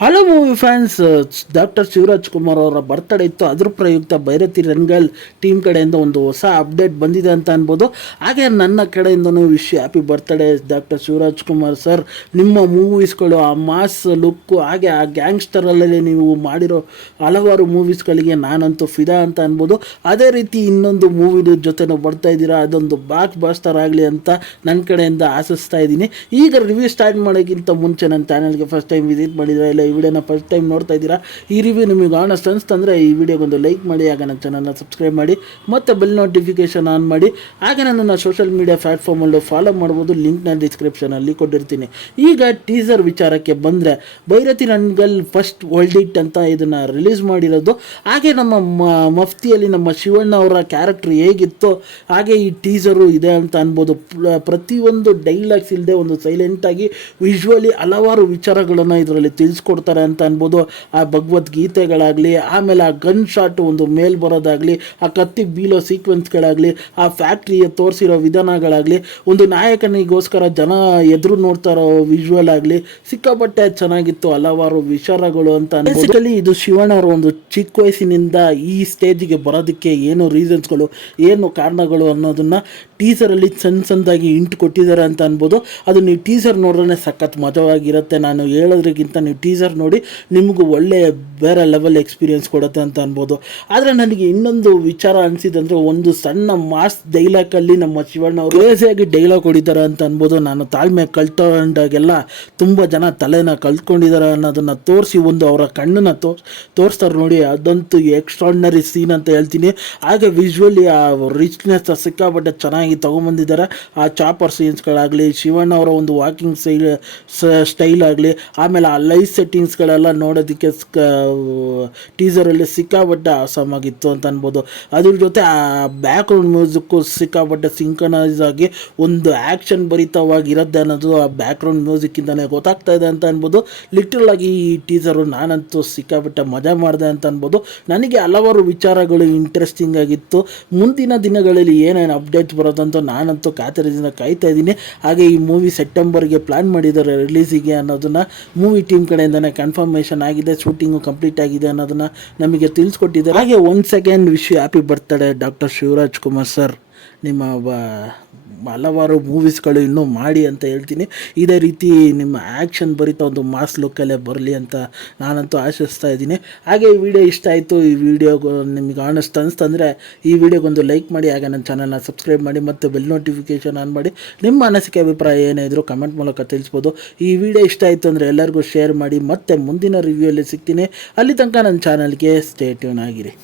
Hello movie fans, doctor Shivaraj Kumar ಅವರ birthday ಇತ್ತು. ಅದ್ರ ಪ್ರಯುಕ್ತ ಭೈರತಿ ರಂಗಲ್ ಟೀಮ್ ಕಡೆಯಿಂದ ಒಂದು ಹೊಸ ಅಪ್ಡೇಟ್ ಬಂದಿದೆ ಅಂತ ಅನ್ಬೋದು. ಹಾಗೆ ನನ್ನ ಕಡೆಯಿಂದನೂ happy birthday doctor Shivaraj Kumar sir. ನಿಮ್ಮ ಮೂವೀಸ್ಗಳು, ಆ ಮಾಸ್ ಲುಕ್ಕು, ಹಾಗೆ ಆ ಗ್ಯಾಂಗ್ಸ್ಟರಲ್ಲೇ ನೀವು ಮಾಡಿರೋ ಹಲವಾರು ಮೂವೀಸ್ಗಳಿಗೆ ನಾನಂತೂ ಫಿದಾ ಅಂತ ಅನ್ಬೋದು. ಅದೇ ರೀತಿ ಇನ್ನೊಂದು ಮೂವಿ ಜೊತೆನೂ ಬರ್ತಾ ಇದ್ದೀರಾ, ಅದೊಂದು ಬ್ಲಾಕ್ ಬಾಸ್ಟರ್ ಆಗಲಿ ಅಂತ ನನ್ನ ಕಡೆಯಿಂದ ಆಶಿಸ್ತಾ ಇದ್ದೀನಿ. ಈಗ ರಿವ್ಯೂ ಸ್ಟಾರ್ಟ್ ಮಾಡೋಕ್ಕಿಂತ ಮುಂಚೆ ನನ್ನ ಚಾನಲ್ಗೆ ಫಸ್ಟ್ ಟೈಮ್ ವಿಸಿಟ್ ಮಾಡಿದರೆ ಇಲ್ಲ ಈ ವಿಡಿಯೋನ ಫಸ್ಟ್ ಟೈಮ್ ನೋಡ್ತಾ ಇದ್ದೀರಾ, ಈ ರಿವ್ಯೂ ನಿಮಗೆ ಆನೆಸ್ಟ್ ಅನಿಸ್ತಂದರೆ ಈ ವಿಡಿಯೋಗೊಂದು ಲೈಕ್ ಮಾಡಿ, ಆಗ ನನ್ನ ಚಾನಲ್ನ ಸಬ್ಸ್ಕ್ರೈಬ್ ಮಾಡಿ, ಮತ್ತು ಬೆಲ್ ನೋಟಿಫಿಕೇಷನ್ ಆನ್ ಮಾಡಿ. ಹಾಗೆ ನನ್ನನ್ನು ಸೋಷಿಯಲ್ ಮೀಡಿಯಾ ಪ್ಲ್ಯಾಟ್ಫಾರ್ಮಲ್ಲೂ ಫಾಲೋ ಮಾಡ್ಬೋದು, ಲಿಂಕ್ನ ಡಿಸ್ಕ್ರಿಪ್ಷನಲ್ಲಿ ಕೊಟ್ಟಿರ್ತೀನಿ. ಈಗ ಟೀಸರ್ ವಿಚಾರಕ್ಕೆ ಬಂದರೆ, ಭೈರತಿ ರಂಗಲ್ ಫಸ್ಟ್ ವರ್ಲ್ಡ್ ಹಿಟ್ ಅಂತ ಇದನ್ನು ರಿಲೀಸ್ ಮಾಡಿರೋದು. ಹಾಗೆ ನಮ್ಮ ಮಫ್ತಿಯಲ್ಲಿ ನಮ್ಮ ಶಿವಣ್ಣ ಅವರ ಕ್ಯಾರೆಕ್ಟರ್ ಹೇಗಿತ್ತು ಹಾಗೆ ಈ ಟೀಸರು ಇದೆ ಅಂತ ಅನ್ಬೋದು. ಪ್ರತಿಯೊಂದು ಡೈಲಾಗ್ಸ್ ಇಲ್ಲದೆ ಒಂದು ಸೈಲೆಂಟಾಗಿ ವಿಜುವಲಿ ಹಲವಾರು ವಿಚಾರಗಳನ್ನು ಇದರಲ್ಲಿ ತಿಳಿಸ್ಕೊಡ್ತಾರೆ ಅಂತ ಅನ್ಬೋದು. ಆ ಭಗವದ್ಗೀತೆಗಳಾಗಲಿ, ಆಮೇಲೆ ಆ ಗನ್ ಶಾಟ್ ಒಂದು ಮೇಲ್ ಬರೋದಾಗಲಿ, ಆ ಕತ್ತಿಗೆ ಬೀಳೋ ಸೀಕ್ವೆನ್ಸ್ಗಳಾಗಲಿ, ಆ ಫ್ಯಾಕ್ಟ್ರಿಯ ತೋರಿಸಿರೋ ವಿಧಾನಗಳಾಗಲಿ, ಒಂದು ನಾಯಕನಿಗೋಸ್ಕರ ಜನ ಎದುರು ನೋಡ್ತಾ ಇರೋ ವಿಜುವಲ್ ಆಗಲಿ ಸಿಕ್ಕಾಪಟ್ಟೆ ಚೆನ್ನಾಗಿತ್ತು. ಹಲವಾರು ವಿಚಾರಗಳು ಅಂತ ಬೇಸಿಕಲಿ ಇದು ಶಿವಣ್ಣ ಅವರ ಒಂದು ಚಿಕ್ಕ ವಯಸ್ಸಿನಿಂದ ಈ ಸ್ಟೇಜಿಗೆ ಬರೋದಕ್ಕೆ ಏನು ರೀಸನ್ಸ್ಗಳು, ಏನು ಕಾರಣಗಳು ಅನ್ನೋದನ್ನು ಟೀಸರಲ್ಲಿ ಸಣ್ಣದಾಗಿ ಇಂಟು ಕೊಟ್ಟಿದ್ದಾರೆ ಅಂತ ಅನ್ಬೋದು. ಅದು ನೀವು ಟೀಸರ್ ನೋಡ್ರೆ ಸಖತ್ ಮಜವಾಗಿರುತ್ತೆ. ನಾನು ಹೇಳೋದ್ರಿಗಿಂತ ನೀವು ಟೀಸರ್ ನೋಡಿ ನಿಮಗೂ ಒಳ್ಳೆಯ ಬೇರೆ ಲೆವೆಲ್ ಎಕ್ಸ್ಪೀರಿಯೆನ್ಸ್ ಕೊಡುತ್ತೆ ಅಂತ ಅನ್ಬೋದು. ಆದರೆ ನನಗೆ ಇನ್ನೊಂದು ವಿಚಾರ ಅನಿಸಿದಂದರೆ, ಒಂದು ಸಣ್ಣ ಮಾಸ್ ಡೈಲಾಗಲ್ಲಿ ನಮ್ಮ ಶಿವಣ್ಣ ಅವರು ಕ್ರೇಜಿಯಾಗಿ ಡೈಲಾಗ್ ಹೊಡಿತಾರೆ ಅಂತ ಅನ್ಬೋದು. ನಾನು ತಾಳ್ಮೆ ಕಳ್ಕೊಂಡಾಗೆಲ್ಲ ತುಂಬ ಜನ ತಲೆನ ಕಳ್ಕೊಂಡಿದ್ದಾರೆ ಅನ್ನೋದನ್ನು ತೋರಿಸಿ ಒಂದು ಅವರ ಕಣ್ಣನ್ನು ತೋರಿಸ್ತಾರೆ ನೋಡಿ, ಅದಂತೂ ಎಕ್ಸ್ಟ್ರಾರ್ಡಿನರಿ ಸೀನ್ ಅಂತ ಹೇಳ್ತೀನಿ. ಹಾಗೆ ವಿಜುವಲಿ ಆ ರಿಚ್ನೆಸ್ ಸಿಕ್ಕಾಪಟ್ಟೆ ಚೆನ್ನಾಗಿ ತೊಗೊಂಬಂದಿದ್ದಾರೆ. ಆ ಚಾಪರ್ ಸೀನ್ಸ್ಗಳಾಗಲಿ, ಶಿವಣ್ಣ ಅವರ ಒಂದು ವಾಕಿಂಗ್ ಸ್ಟೈಲ್ ಆಗಲಿ, ಆಮೇಲೆ ಆ ಲೈವ್ ಸೆಟ್ಟಿಂಗ್ಸ್ಗಳೆಲ್ಲ ನೋಡೋದಕ್ಕೆ ಟೀಸರಲ್ಲಿ ಸಿಕ್ಕಾಪಟ್ಟೆ ಆಸಮಾಗಿತ್ತು ಅಂತ ಅನ್ಬೋದು. ಅದ್ರ ಜೊತೆ ಆ ಬ್ಯಾಕ್ಗ್ರೌಂಡ್ ಮ್ಯೂಸಿಕ್ಕು ಸಿಕ್ಕಾಪಟ್ಟೆ ಸಿಂಕ್ರನೈಸ್ ಆಗಿ ಒಂದು ಆ್ಯಕ್ಷನ್ ಭರಿತವಾಗಿರುತ್ತೆ ಅನ್ನೋದು ಆ ಬ್ಯಾಕ್ಗ್ರೌಂಡ್ ಮ್ಯೂಸಿಕ್ಕಿಂದಲೇ ಗೊತ್ತಾಗ್ತಾ ಇದೆ ಅಂತ ಅನ್ಬೋದು. ಲಿಟ್ರಲ್ ಆಗಿ ಈ ಟೀಸರು ನಾನಂತೂ ಸಿಕ್ಕಾಪಟ್ಟೆ ಮಜಾ ಮಾಡಿದೆ ಅಂತ ಅನ್ಬೋದು. ನನಗೆ ಹಲವಾರು ವಿಚಾರಗಳು ಇಂಟ್ರೆಸ್ಟಿಂಗ್ ಆಗಿತ್ತು. ಮುಂದಿನ ದಿನಗಳಲ್ಲಿ ಏನೇನು ಅಪ್ಡೇಟ್ಸ್ ಬರೋದಂತ ನಾನಂತೂ ಕಾತರದಿಂದ ಕಾಯ್ತಾ ಇದ್ದೀನಿ. ಹಾಗೆ ಈ ಮೂವಿ ಸೆಪ್ಟೆಂಬರ್ಗೆ ಪ್ಲ್ಯಾನ್ ಮಾಡಿದ್ದಾರೆ ರಿಲೀಸಿಗೆ ಅನ್ನೋದನ್ನು ಮೂವಿ ಟೀಮ್ ಕಡೆಯಿಂದನೇ ಕನ್ಫರ್ಮೇಷನ್ ಆಗಿದೆ. ಶೂಟಿಂಗು ಕಂಪ್ಲೀಟ್ ಆಗಿದೆ ಅನ್ನೋದನ್ನು ನಮಗೆ ತಿಳಿಸ್ಕೊಟ್ಟಿದ್ದಾರೆ. ಹಾಗೆ once again wish you happy birthday doctor Shivaraj Kumar sir. ನಿಮ್ಮ ಹಲವಾರು ಮೂವೀಸ್ಗಳು ಇನ್ನೂ ಮಾಡಿ ಅಂತ ಹೇಳ್ತೀನಿ. ಇದೇ ರೀತಿ ನಿಮ್ಮ ಆ್ಯಕ್ಷನ್ ಭರಿತ ಒಂದು ಮಾಸ್ ಲುಕ್ಕಲ್ಲೇ ಬರಲಿ ಅಂತ ನಾನಂತೂ ಆಶಿಸ್ತಾ ಇದ್ದೀನಿ. ಹಾಗೆ ಈ ವಿಡಿಯೋ ಇಷ್ಟ ಆಯಿತು, ಈ ವಿಡಿಯೋಗೆ ನಿಮಗೆ ಆನೆಸ್ಟ್ ಅನಿಸ್ತಂದರೆ ಈ ವಿಡಿಯೋಗೊಂದು ಲೈಕ್ ಮಾಡಿ, ಹಾಗೆ ನನ್ನ ಚಾನಲ್ನ ಸಬ್ಸ್ಕ್ರೈಬ್ ಮಾಡಿ, ಮತ್ತು ಬೆಲ್ ನೋಟಿಫಿಕೇಷನ್ ಆನ್ ಮಾಡಿ. ನಿಮ್ಮ ಅನಿಸಿಕೆ ಅಭಿಪ್ರಾಯ ಏನೇ ಇದ್ದರೂ ಕಮೆಂಟ್ ಮೂಲಕ ತಿಳಿಸ್ಬೋದು. ಈ ವಿಡಿಯೋ ಇಷ್ಟ ಆಯಿತು ಅಂದರೆ ಎಲ್ಲರಿಗೂ ಶೇರ್ ಮಾಡಿ. ಮತ್ತೆ ಮುಂದಿನ ರಿವ್ಯೂಯಲ್ಲಿ ಸಿಗ್ತೀನಿ. ಅಲ್ಲಿ ತನಕ ನನ್ನ ಚಾನಲ್ಗೆ ಸ್ಟೇ ಟ್ಯೂನ್ ಆಗಿರಿ.